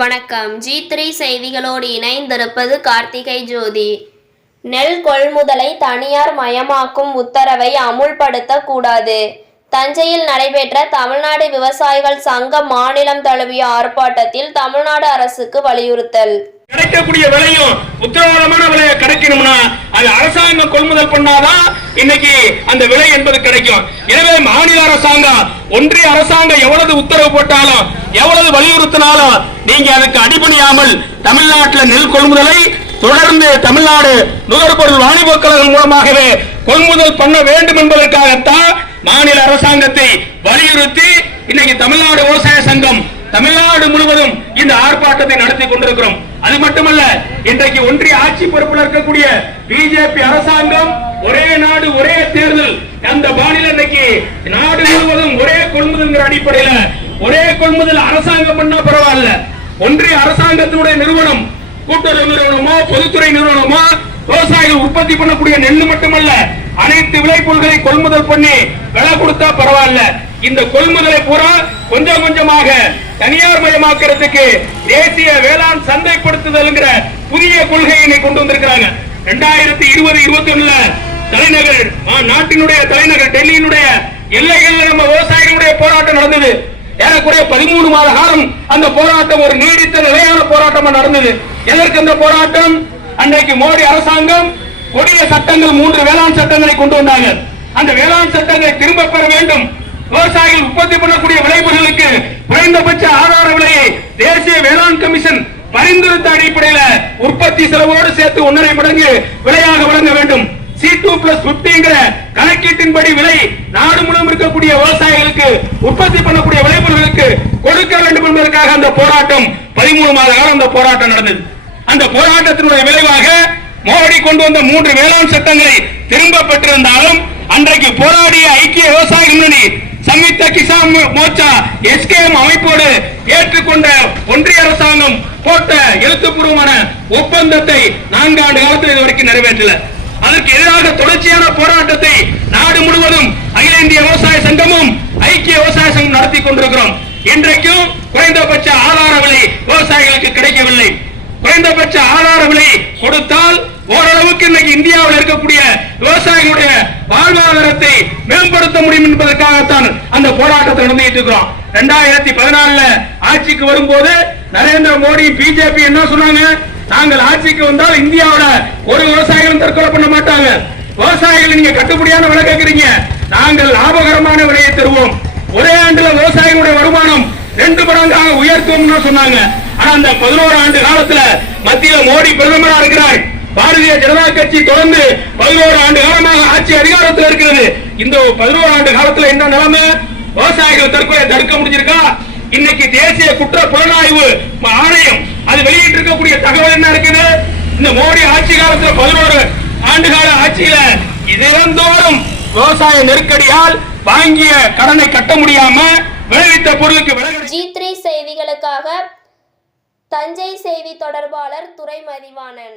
வணக்கம். G three செய்திகளோடு இணைந்திருப்பது கார்த்திகை ஜோதி. நெல் கொள்முதலை தனியார் மயமாக்கும் உத்தரவை அமுல்படுத்த கூடாது தஞ்சையில் நடைபெற்ற தமிழ்நாடு விவசாயிகள் சங்க மாநிலம் தழுவிய ஆர்ப்பாட்டத்தில் தமிழ்நாடு அரசுக்கு வலியுறுத்தல். கிடைக்கக்கூடிய விலையும் உத்தரவாதமான விலையை கிடைக்கணும்னா அது அரசாங்கம் கொள்முதல் பண்ணாதான் இன்னைக்கு அந்த விலை என்பது கிடைக்கும். எனவே மாநில அரசாங்கம் ஒன்றிய அரசாங்கம் எவ்வளவு உத்தரவு போட்டாலும் எவ்வளவு வலியுறுத்தினாலும் நீங்க அதுக்கு அடிபணியாமல் தமிழ்நாட்டில் நெல் கொள்முதலை தொடர்ந்து தமிழ்நாடு நுகர்பொருள் வாணிபக் கழகம் மூலமாகவே கொள்முதல் பண்ண வேண்டும் என்பதற்காகத்தான் மாநில அரசாங்கத்தை வலியுறுத்தி இன்னைக்கு தமிழ்நாடு விவசாய சங்கம் தமிழ்நாடு முழுவதும் இந்த ஆர்ப்பாட்டத்தை நடத்தி கொண்டிருக்கிறோம். அது மட்டுமல்ல இன்றைக்கு ஒன்றிய ஆட்சி பொறுப்பில் இருக்கக்கூடிய பிஜேபி அரசாங்கம் ஒரே நாடு ஒரே தேர்தல். அந்த பாணியில் இன்னைக்கு நாடு முழுவதும் ஒரே கொள்முதல் அடிப்படையில ஒரே கொள்முதல் அரசாங்கம் பண்ணா பரவாயில்ல. ஒன்றிய அரசாங்கத்தினுடைய நிறுவனம் கூட்டுறவு நிறுவனமோ பொதுத்துறை நிறுவனமோ விவசாயிகள் உற்பத்தி பண்ணக்கூடிய நெல் மட்டுமல்ல அனைத்து விளைபொருள்களை கொள்முதல் பண்ணி விலை கொடுத்தா பரவாயில்ல. இந்த கொள்முதலை பூரா கொஞ்சம் கொஞ்சமாக தனியார் மயமாக்குறதுக்கு தேசிய வேளாண் சந்தைப்படுத்துதல்ங்கிற புதிய கொள்கையினை கொண்டு வந்திருக்கிறாங்க. ரெண்டாயிரத்தி இருபது இருபத்தி ஒண்ணுல தலைநகர் நாட்டினுடைய தலைநகர் டெல்லியினுடைய எல்லைகள்ல நம்ம விவசாயிகளுடைய போராட்டம் நடந்தது. ஏறக்குறைய பதிமூணு மாத காலம் அந்த போராட்டம் ஒரு நீடித்த நிலையான போராட்டமா நடந்தது. எதற்கு அந்த போராட்டம்? அன்றைக்கு மோடி அரசாங்கம் கொடிய சட்டங்கள் மூன்று வேளாண் சட்டங்களை கொண்டு வந்தாங்க அந்த வேளாண் சட்டங்களை திரும்ப பெற வேண்டும். விவசாயிகள் உற்பத்தி பண்ணக்கூடிய விளைபொருளுக்கு குறைந்தபட்ச ஆதார விலையை தேசிய வேளாண் கமிஷன் பரிந்துரைத்த அடிப்படையில உற்பத்தி செலவோடு சேர்த்து ஒன்றரை மடங்கு விலையாக வழங்க வேண்டும். சி டூ பிளஸ் பிப்டிங்கிற கணக்கீட்டின்படி விலை நாடு முழுவதும் இருக்கக்கூடிய விவசாயிகளுக்கு உற்பத்தி பண்ணக்கூடிய விளைபொருளுக்கு கொடுக்க வேண்டும் என்பதற்காக அந்த போராட்டம் பதிமூணு மாத காலம் அந்த போராட்டம் நடந்தது. அந்த போராட்டத்தினுடைய விளைவாக மோடி கொண்டு வந்த மூன்று வேளாண் சட்டங்களை திரும்ப பெற்றிருந்தாலும் அன்றைக்கு போராடிய ஐக்கிய விவசாய முன்னணி சம்யுக்த கிசான் மோர்ச்சா எஸ்கேஎம் அமைப்போடு ஏற்றுக்கொண்ட ஒன்றிய அரசாங்கம் போட்ட எழுத்துப்பூர்வமான ஒப்பந்தத்தை நான்காண்டு காலத்தில் இதுவரைக்கும் நிறைவேற்றல. அதற்கு எதிராக தொடர்ச்சியான போராட்டத்தை நாடு முழுவதும் அகில இந்திய விவசாய சங்கமும் ஐக்கிய விவசாய சங்கம் நடத்தி கொண்டிருக்கிறோம். இன்றைக்கும் குறைந்தபட்ச ஆதார விலை விவசாயிகளுக்கு கிடைக்கவில்லை. குறைந்தபட்ச ஆதார விலை கொடுத்தால் ஓரளவுக்கு இன்னைக்கு இந்தியாவில் இருக்கக்கூடிய விவசாயிகளுடைய வாழ்வாதாரத்தை மேம்படுத்த முடியும் என்பதற்காகத்தான் அந்த போராட்டத்தை நடந்துட்டு இருக்கிறோம். ரெண்டாயிரத்தி பதினாலுல ஆட்சிக்கு வரும்போது நரேந்திர மோடி பிஜேபி என்ன சொன்னாங்க? நாங்கள் ஆட்சிக்கு வந்தால் இந்தியாவோட ஒரு விவசாயிகளும் தற்கொலை பண்ண மாட்டாங்க. விவசாயிகள் நீங்க கட்டுப்படியான விலை கேட்கறீங்க. நாங்கள் லாபகரமான விலையை தருவோம். ஒரே ஆண்டுல விவசாயிகளுடைய வருமானம் ரெண்டு மடங்காக உயர்த்துவோம்னு சொன்னாங்க. ஆனா அந்த பதினோரு ஆண்டு காலத்துல மத்தியில மோடி பிரதமரா இருக்கிறார். பாரதிய ஜனதா கட்சி தொடர்ந்து பதினோரு ஆண்டு காலமாக ஆட்சி அதிகாரத்தில் இருக்கிறது. இந்த பதினோரு ஆண்டு காலத்துல என்ன நிலைமை? விவசாயிகள் தற்கொலை தடுக்க முடிஞ்சிருக்கா? இன்னைக்கு தேசிய குற்ற புலனாய்வு ஆணையம் அது வெளியிட்டு இருக்கக்கூடிய தகவல் என்ன இருக்குது? இந்த மோடி ஆட்சி காலத்துல பதினோரு ஆண்டு கால ஆட்சியில தினந்தோறும் விவசாய நெருக்கடியால் வாங்கிய கடனை கட்ட முடியாம விளைவித்த பொருளுக்கு விலை ஜி த்ரீ செய்திகளுக்காக தஞ்சை செய்தி தொடர்பாளர் துறை மதிவாணன்